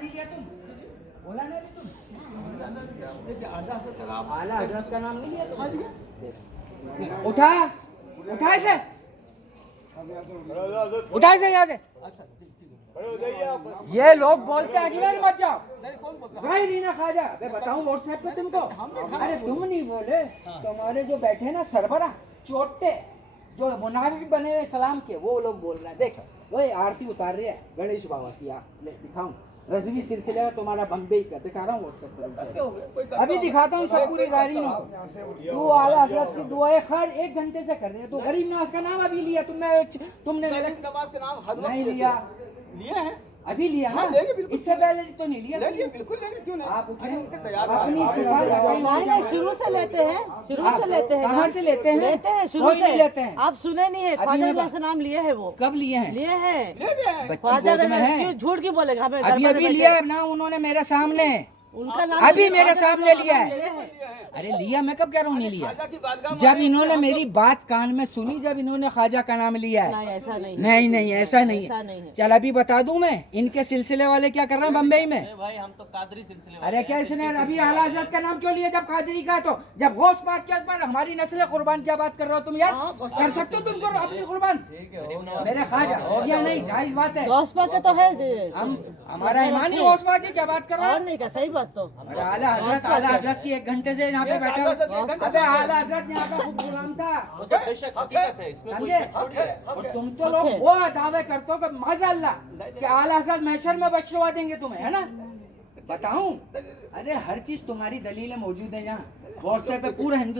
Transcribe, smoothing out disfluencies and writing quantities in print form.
नहीं लिया तुम? बोला नहीं अभी तुम? आला हजरत का नाम नहीं लिया तुम? उठा उठा इसे, उठा इसे यहाँ से। ये लोग बोलते हैं अजमेर मत जाओ, भाई रीना खाजा। मैं बताऊं व्हाट्सएप पे तुमको, अरे तुम नहीं बोले, तुम्हारे जो बैठे ना सरबरा चोटे जो मुनाफिक बने हुए सलाम के, वो लोग बोल रहे हैं। देखो वो आरती उतार रही है गणेश बाबा की, आप दिखाऊं रजवी सिलसिले में तुम्हारा बम्बई का दिखा रहा हूँ व्हाट्सएप पे, अभी दिखाता हूँ सब पूरी जारी में। तू आला हजरत की दुआएं खैर 1 घंटे से कर रहे हैं। तो गरीब नवाज का नाम अभी लिया तुमने मेरे नवाज का नाम नहीं लिया, लिया है, अभी लिया ना? इससे पहले तो नहीं लिया। बिल्कुल लेंगे, क्यों नहीं? आप उठे तैयार अपनी नहीं, शुरू से लेते हैं, शुरू से लेते हैं। कहाँ से लेते हैं? लेते हैं शुरू कोई से नहीं लेते हैं। आप सुने नहीं है, ख्वाजा का नाम लिए है वो, कब लिए हैं? लिए हैं बच्ची ख्वाजा गोद में है। क्यों झूठ क्यों बोलेगा? हमें घर अभी पर अभी बैठे- लिया ना उन्होंने मेरे सामने, उनका नाम अभी लिए, मेरे ख्वाजा सामने का लिया नाम है। लिए है। अरे लिया, मैं कब कह रहा हूँ नहीं लिया? की बात जब इन्होंने मेरी बात कान में सुनी, जब इन्होंने ख्वाजा का नाम लिया है। नहीं ऐसा नहीं, नहीं नहीं ऐसा नहीं ऐसा है। नहीं है। चल अभी बता दूं मैं, इनके सिलसिले वाले क्या कर रहे हैं बम्बई में। भाई हम तो कादरी सिलसिले अरे क्या इसने अभी आला हजरत का नाम क्यों लिया जब कादरी का? तो जब गौस पाक के ऊपर हमारी नस्ल कुर्बान क्या बात कर रहे हो तुम यार? कर सकते हो तुम, करो अपनी कुर्बान। मेरे ख्वाजा हो गया नहीं, जायज बात है। गौसपा का तो है, हम हमारा ईमान ही गौस पाक है, क्या बात कर रहे और हो? नहीं का सही बात तो। अरे आला हजरत की 1 घंटे से यहाँ पे बैठे हो। अबे आला हजरत यहाँ का खुद गुलाम था, बेशक हकीकत है, इसमें कोई समझे? शक थोड़ी है। और तुम तो लोग वो दावे करते हो कि माज़अल्लाह कि आला हजरत महशर में बख्शवा देंगे तुम्हें, है ना? बताऊं? अरे हर चीज तुम्हारी दलीलें मौजूद है यहाँ व्हाट्सएप पे, पूरा हिंदुस्तान